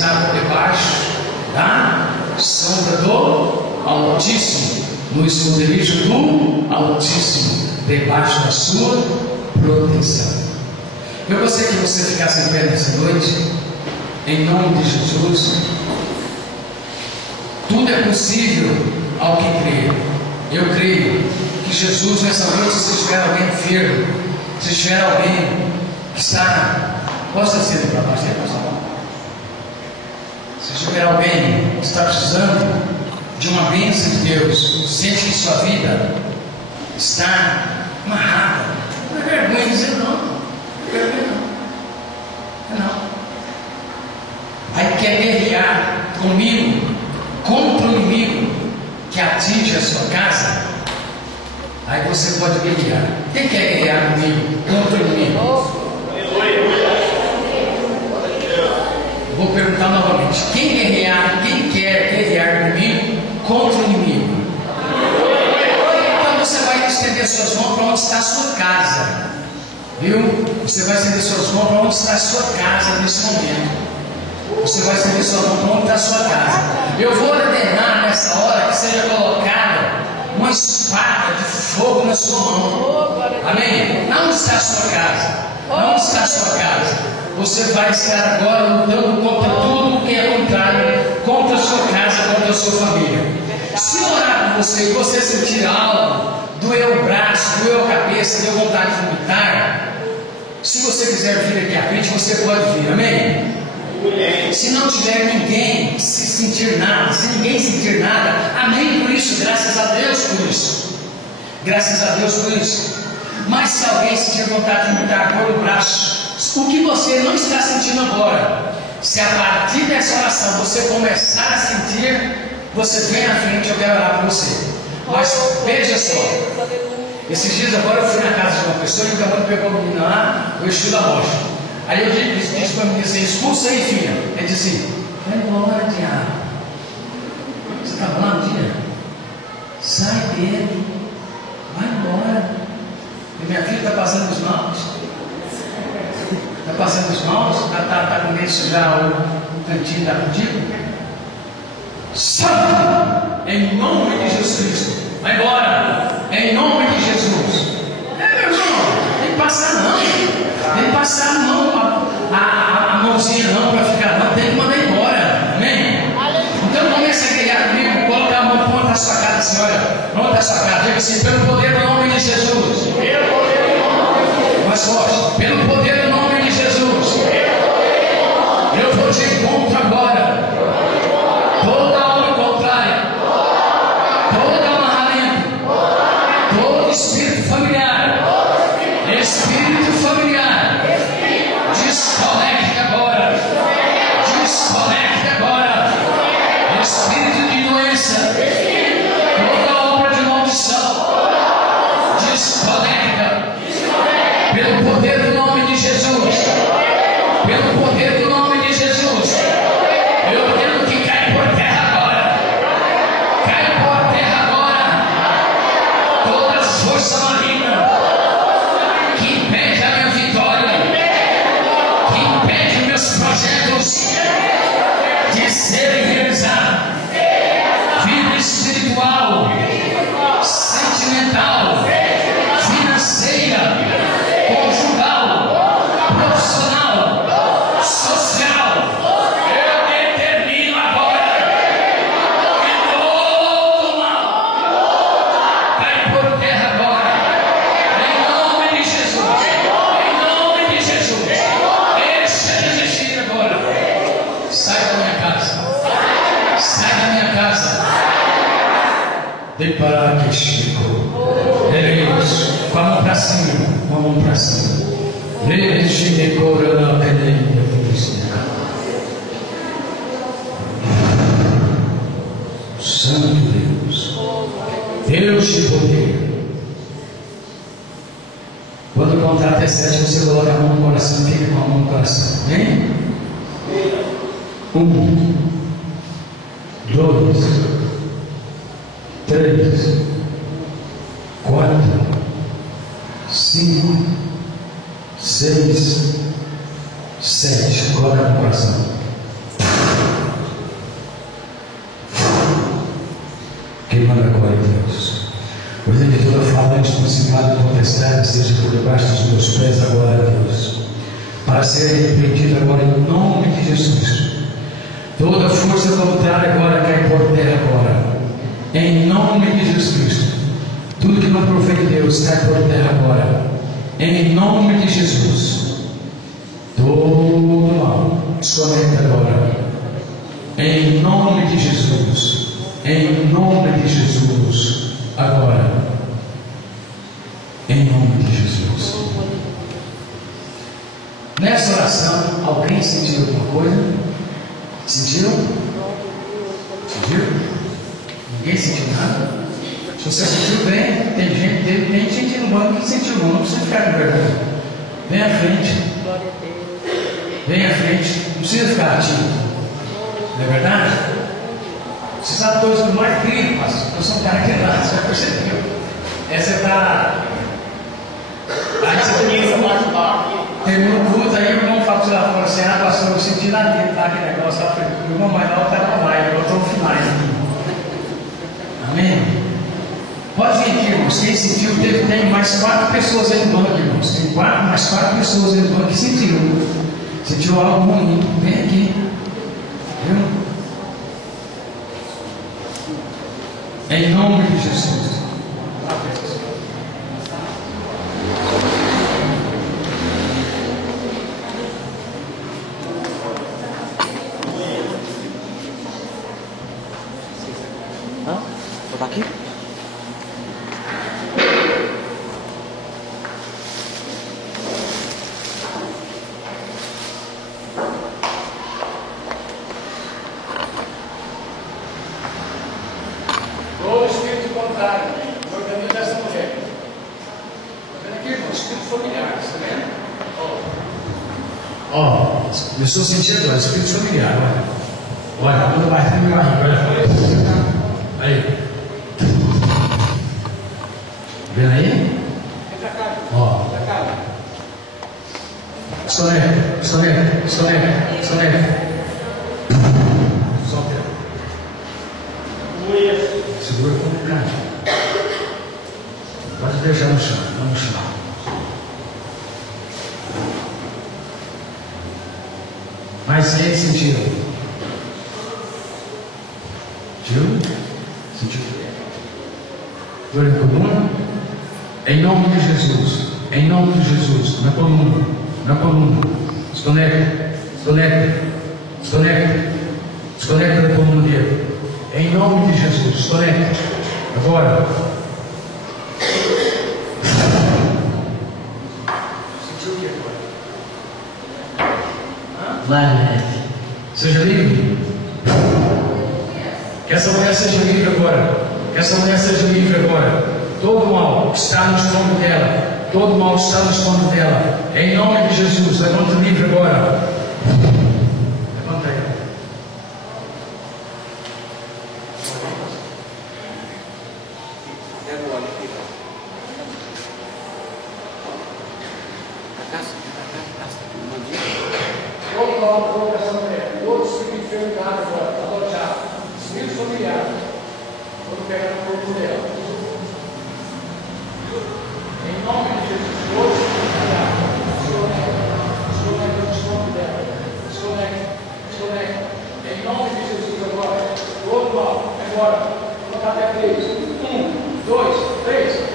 Está debaixo da sombra do Altíssimo, no esconderijo do Altíssimo, debaixo da sua proteção. Eu gostaria que você ficasse em pé nessa noite, em nome de Jesus. Tudo é possível ao que crê. Eu creio que Jesus, nessa noite, se tiver alguém enfermo, se tiver alguém que está, posso dizer para baixo, se tiver alguém que está precisando de uma bênção de Deus, sente que sua vida está amarrada, não é vergonha dizer não, não é vergonha não. Aí quer guerrear comigo contra o inimigo que atinge a sua casa, aí você pode guerrear. Quem quer guerrear comigo contra o inimigo? Vou perguntar novamente: quem quer guerrear comigo contra o inimigo? Então você vai estender suas mãos para onde está a sua casa, viu? Você vai estender suas mãos para onde está a sua casa nesse momento. Você vai estender sua mão para onde está a sua casa. Eu vou ordenar nessa hora que seja colocada uma espada de fogo na sua mão. Amém? Onde está a sua casa? Onde está a sua casa? Você vai estar agora lutando contra tudo o que é contrário, contra a sua casa, contra a sua família. Se orar por você e você sentir algo, doeu o braço, doeu a cabeça, deu vontade de vomitar, se você quiser vir aqui à frente, você pode vir. Amém? Se não tiver ninguém se sentir nada, se ninguém sentir nada, amém por isso, graças a Deus por isso. Graças a Deus por isso. Mas se alguém sentir vontade de vomitar, pôr o braço, o que você não está sentindo agora, se a partir dessa oração você começar a sentir, você vem à frente, eu quero orar por você. Mas veja só, esses dias agora eu fui na casa de uma pessoa e o garoto pegou a menina lá, o Exu da Rocha. Aí eu disse para a menina assim: expulsa aí, filha. Ele disse assim: vai embora, diabo. Você estava lá um dia? Sai dele, vai embora. E minha filha está passando os maus. Está passando os maus? Está com isso já o cantinho da contigo? Sai! Em nome de Jesus Cristo. Vai embora. Em nome de Jesus. Meu irmão, tem que passar não. Tem que passar a mãozinha não para ficar não. Tem que mandar embora. Amém? Então comece a guerrear comigo. Coloca a mão contra a sua casa, senhora. Contra a sua casa. Diga assim: pelo poder do nome de Jesus. Mais forte. Pelo poder do nome de Jesus. Eu vou te encontro agora. Toda obra contrária, todo amarramento, todo espírito familiar, desconecte agora, espírito de doença, toda obra de maldição, desconecta, pelo poder do nome de Jesus, pelo poder do nome de Jesus. Eu quero que caia por terra agora. Caia por terra agora. Toda força maligna que impede a minha vitória, que impede meus projetos de serem realizados. Vida espiritual, sentimental, financeira, conjugal, profissional, social. Eu determino agora que todo mal cai por terra agora. Em nome de Jesus. Em nome de Jesus. Deixa de existir agora. Sai da minha casa. Sai da minha casa. Deparar que Chico. É isso. Com a mão para cima. Com a mão para cima. Santo Deus, Deus de poder. Quando contar até 7, você coloca a mão no coração, fica com a mão no coração. Vem? 1, 2, 3, 4, 5, 6, 7. Coloca no coração. ordens, principado e potestade, seja por debaixo dos meus pés agora, Deus, para ser repreendido agora em nome de Jesus. Toda força contrária agora cai por terra agora, em nome de Jesus Cristo. Tudo que não provém de Deus cai por terra agora, em nome de Jesus. Todo mal desconecta agora, em nome de Jesus. Em nome de Jesus, agora, em nome de Jesus. Nessa oração, alguém sentiu alguma coisa? Sentiu? Sentiu? Ninguém sentiu nada? Se você sentiu bem, tem gente no banco que sentiu não, não precisa ficar com vergonha. Vem à frente. Vem à frente, não precisa ficar ativo. Não é verdade? Esses atores que mais brilham, pastor, eu sou um cara que lá, você já percebeu. Essa está. Aí você terminou o culto, aí o irmão fala para você lá fora assim: ah, pastor, eu senti lá dentro, tá, aquele negócio lá. O irmão mais lá está na live, eu estou no final aqui. Amém? Pode vir aqui, irmãos. Quem sentiu, tem mais 4 pessoas aí no banco, irmãos. Tem mais 4 pessoas aí no banco que sentiram. Sentiu algo ruim. Vem aqui. Viu? Em nome de Jesus. Vou botar aqui? O espírito contrário, no organismo dessa mulher. Está vendo aqui, irmão? Espírito familiar, está vendo? Ó, começou a sentir agora, espírito familiar, olha. Olha, quando vai ter minha barriga, olha. Aí. Vendo aí? Ó. Soneca. Solta. Segura com o cara. Pode deixar no chão, não no chão. Mas quem sentiu? Sentiu? Dor em coluna? Em nome de Jesus. Em nome de Jesus. Na coluna. Desconecta da coluna dele. Em nome de Jesus. Desconecta. Agora. Sentiu o que agora? Seja livre. Que essa mulher seja livre agora. Todo mal está no estômago dela. Em nome de Jesus. Levanta livre agora. Levanta ela. Todo mal para essa mulher. Todo espírito enfermidade agora. Adotado. Espírito familiar. Quando pegar no corpo dela. Em nome de Jesus. Hoje, desconecta do estômago dela. Desconecta. Em nome de Jesus agora. Todo mal. Agora. Vou contar até 3. 1, 2, 3.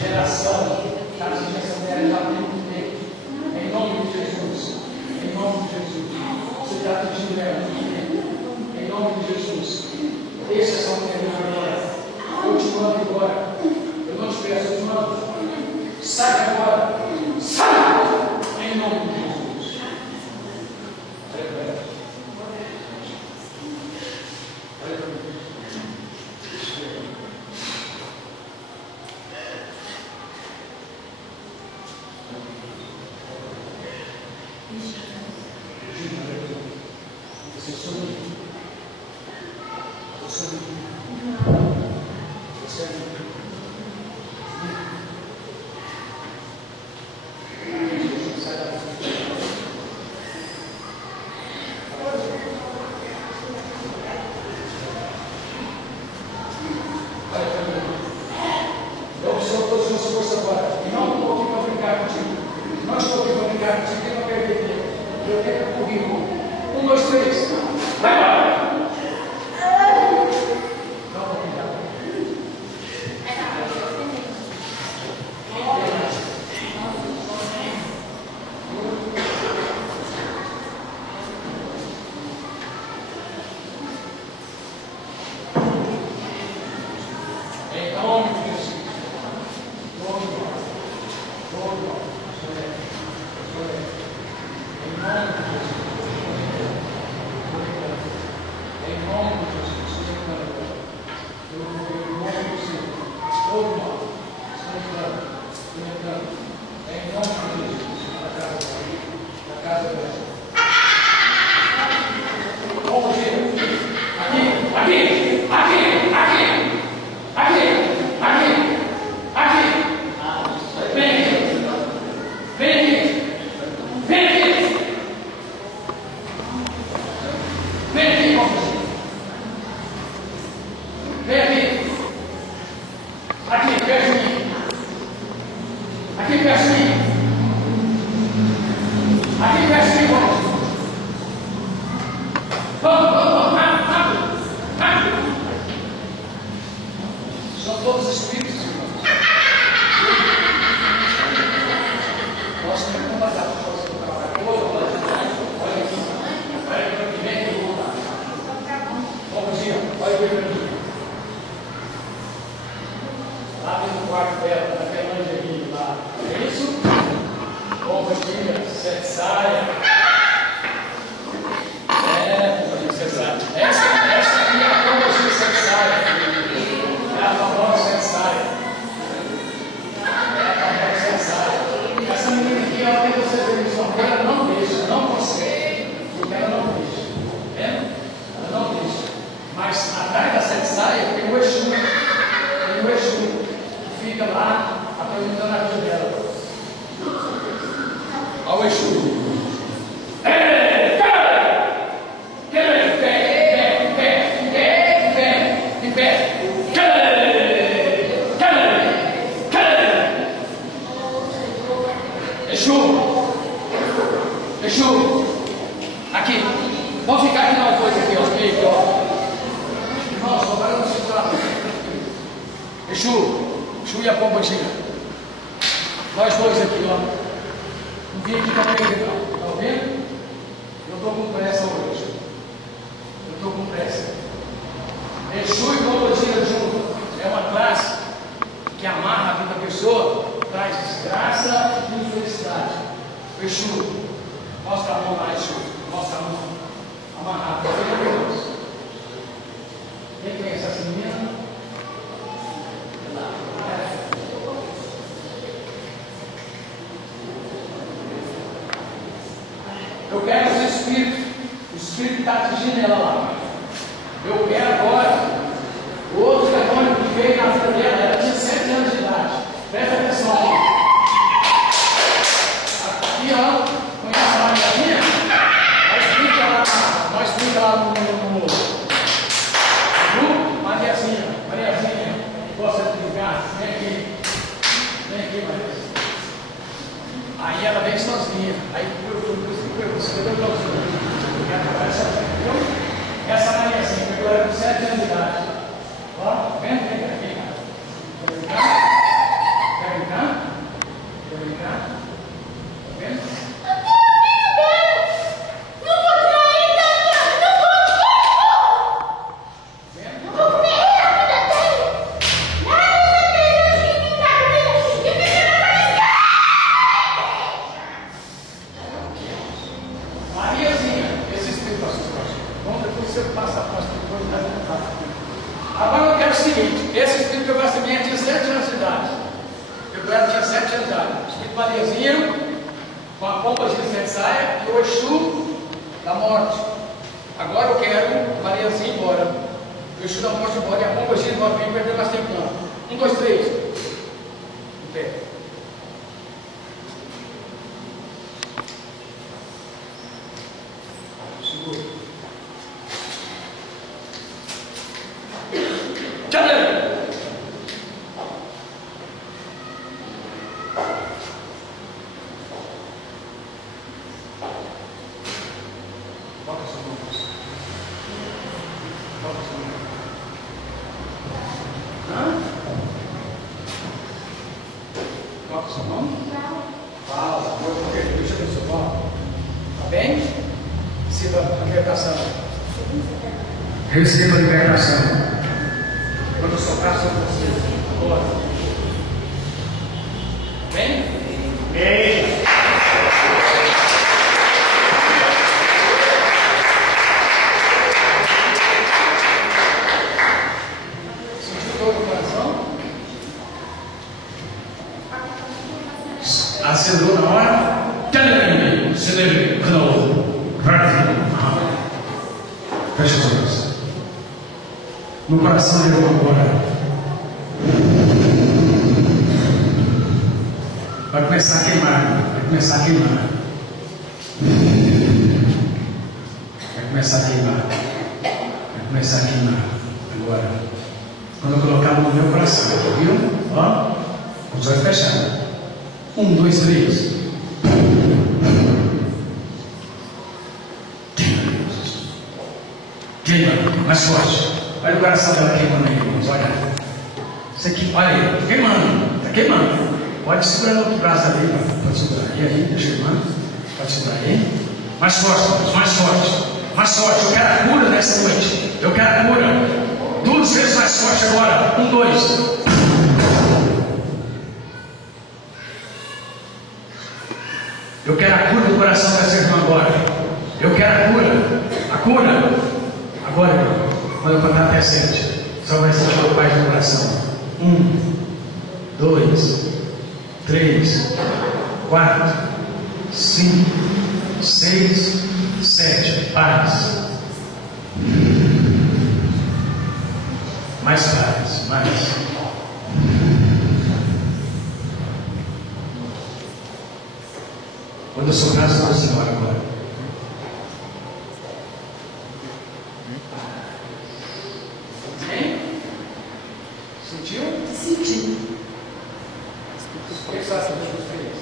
geração, está atingindo essa mulher já tem muito tempo. Em nome de Jesus. Em nome de Jesus. Você está atingindo ela muito tempo. Em nome de Jesus. Deixa essa mulher agora. Eu te mando agora. Eu não te peço, eu te mando. Sai agora. Sai! Em nome de Jesus. Aí ela vem sozinha. Aí eu essa Mariazinha, pegou ela com 7 anos de idade. Ó, vem aqui. Mariazinha, com a pomba de sete saia e o Exu da morte. Agora eu quero Mariazinha embora. O Exu da morte embora e a pomba de embora, vem perder mais tempo não. 1, 2, 3. Em pé. Segura. Tchau! Qual é o seu nome? Fala, deixa eu ver o seu nome. Tá bem? Receba a libertação. Receba a libertação. Quando eu soprar sobre você. Agora. Bem? Bem. Sentiu dor no coração? Acendeu na hora. Celebre, fecha os olhos. No coração dele agora. Vai começar a queimar. Vai começar a queimar. Vai começar a queimar. Vai começar a queimar. Agora. Quando eu colocar no meu coração, viu? Ó. Os olhos fechados. 1, 2, 3. Queima, mais forte. Olha o coração dela queimando aí, irmãos. Olha. Isso aqui, olha aí, queimando. Está queimando. Pode segurar no outro braço ali, pode segurar aí, deixa eu queimando. Pode segurar aí. Mais forte, mais forte. Mais forte. Eu quero a cura nessa noite. Eu quero a cura. 2 vezes mais forte agora. 1, 2. Eu quero a cura do coração dessa irmã agora. Eu quero a cura. A cura. Agora, irmão. Quando eu contar até 7. Só vai sentir o paz do coração. 1, 2, 3, 4, 5, 6, 7. Paz. Mais paz. Mais. Quando eu soprar sobre a senhora agora. Hein? Sentiu? Senti. O que você acha que Deus fez?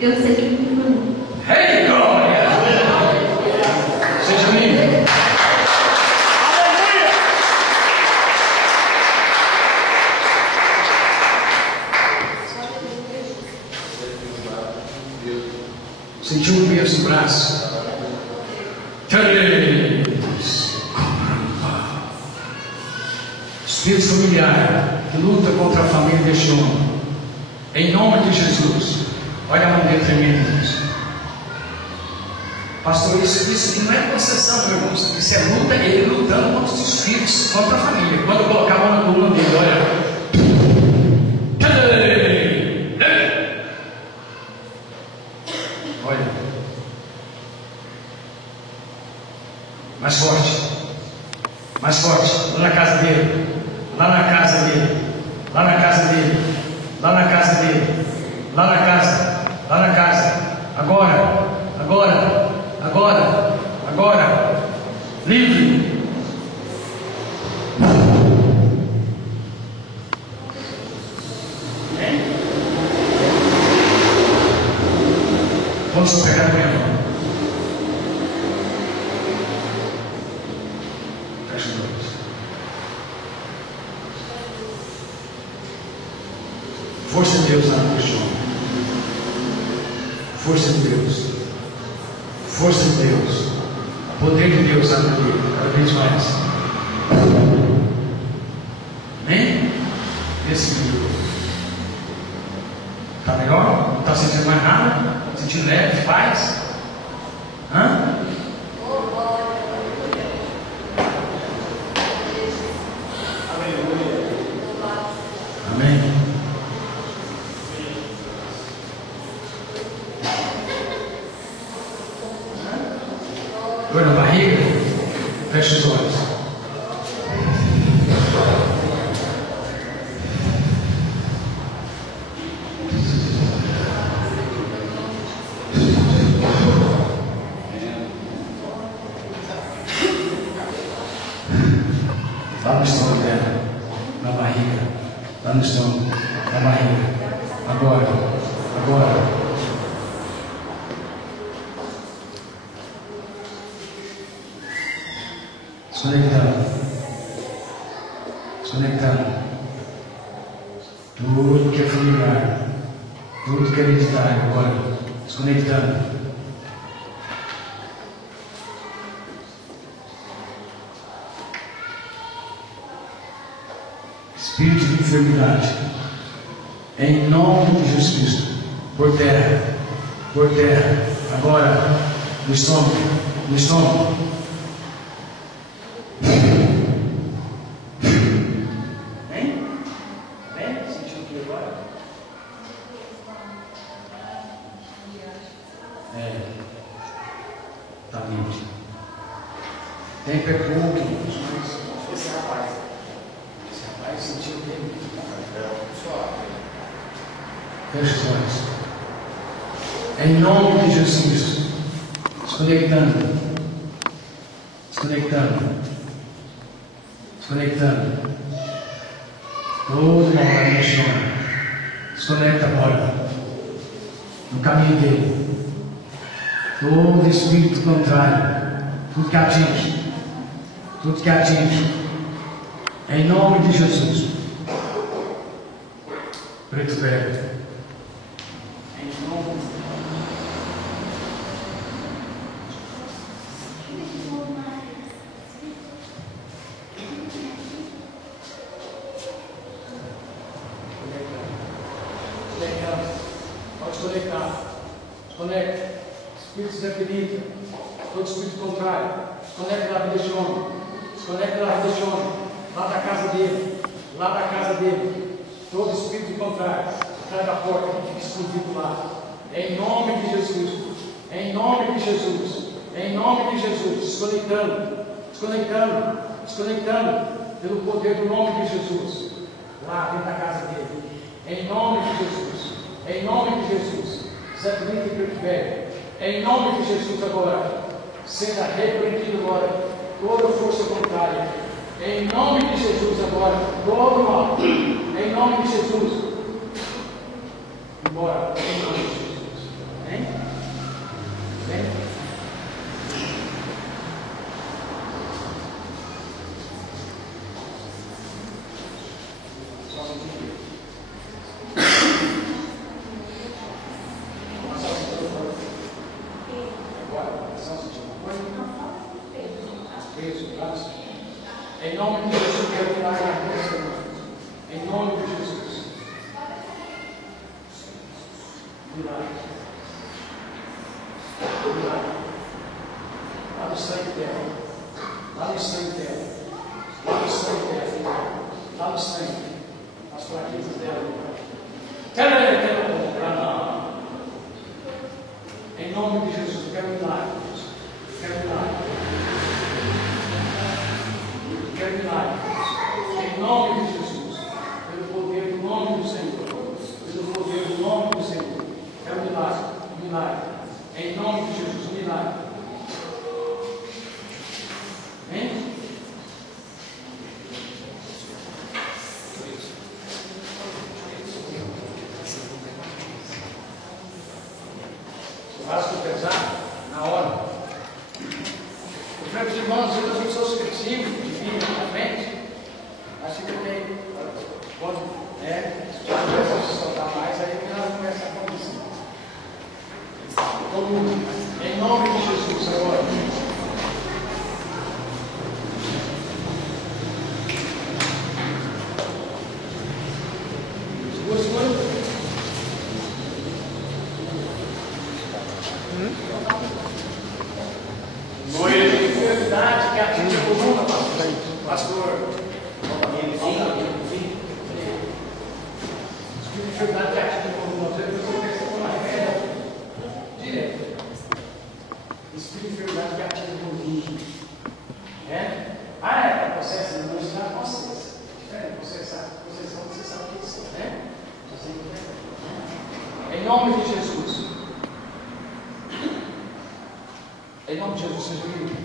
Eu sei que me enganou. Hey, glória! Seja bem-vindo. Sentiu um peso no braço. Espírito familiar que luta contra a família deste homem. Em nome de Jesus. Olha a mão dele tremendo, Deus. Pastor, isso aqui não é concessão, meu irmão. Isso é luta, ele lutando contra os espíritos, contra a família. Quando eu colocar a mão na coluna dele, olha. Olha. Mais forte. Mais forte. Lá na casa dele. Lá na casa dele. Lá na casa dele. Lá na casa dele. Lá na casa. Lá na casa. Agora. Agora. Agora. Agora. Livre. Vamos pegar a minha mão. Fecha os olhos. Força de Deus na vida deste homem. Força de Deus. Força de Deus. Poder de Deus na vida dele. Cada vez mais. Amém? Esse livro. Está melhor? Não está sentindo mais nada? Sentindo leve, paz? Hã? Amém. barriga. Feche os olhos. Lá no estômago dela, na barriga, lá no estômago, na barriga. Agora, agora. Desconectando. Tudo que é familiar, tudo que é hereditário agora. Desconectando. Espírito de enfermidade, em nome de Jesus Cristo, por terra, agora, no estômago. Sentiu aqui agora? Tá livre. Tem pergunta, esse rapaz sentiu bem. Feche os olhos. Em nome de Jesus Cristo. Desconectando. Todo mal vai no chão. Desconecta agora. No caminho dele. Todo espírito contrário. Tudo que atinge. Em nome de Jesus. Preto velho. Em nome de Jesus. Pode conectar. Desconecta. Espírito definito. Todo espírito contrário. Desconecta da vida deste homem. Lá da casa dele. Todo espírito contrário. Atrás da porta que fica escondido lá. Em nome de Jesus. Desconectando. Pelo poder do nome de Jesus. Lá dentro da casa dele. Em nome de Jesus. Zé Bonito e Preto Velho. Em nome de Jesus agora. Seja repreendido agora. Toda força contrária. Em nome de Jesus agora. Todo mal. Em nome de Jesus. Embora. Em nome de Jesus. Amém? Em nome de Jesus, quero tirar a cabeça. Em nome de Jesus. Milagre. Lá no sangue dela. As fraquezas dela. Em nome de Jesus, quero milagre. Em nome de Jesus, pelo poder do nome do Senhor, quero milagre, em nome de Jesus, milagre. Amém? Churrasco pesado, na hora. Os meus irmãos, eu sou esquecido de vir na frente. Acho que tem. Quando se você soltar mais, aí que nós começamos a acontecer. Todo mundo, em nome de Jesus agora. Duas coisas. Enfermidade que atinge a coluna, pastor. Enfermidade que atinge a coluna, direto. Espírito de enfermidade que atinge a coluna. de Jesus. Em nome de Jesus, seja livre.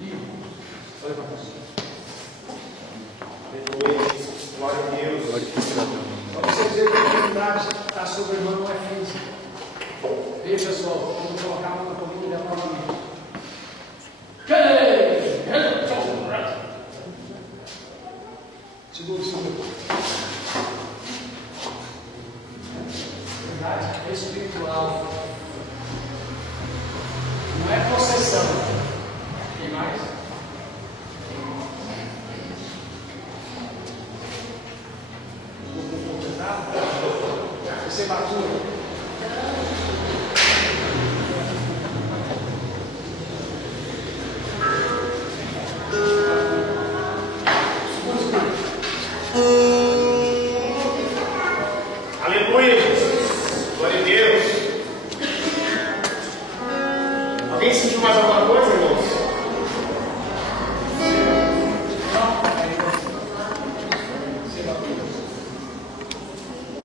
Livre. Olha para você. Glória a Deus. Para você dizer que a autoridade está sobre o irmão, não é física. Veja só, vamos colocar a mão na família novamente. Segura o seu. Verdade é espiritual. Não é possessão. Quem mais? Você batura. Aleluia, Jesus. Glória a Deus. Alguém sentiu mais alguma coisa, irmão?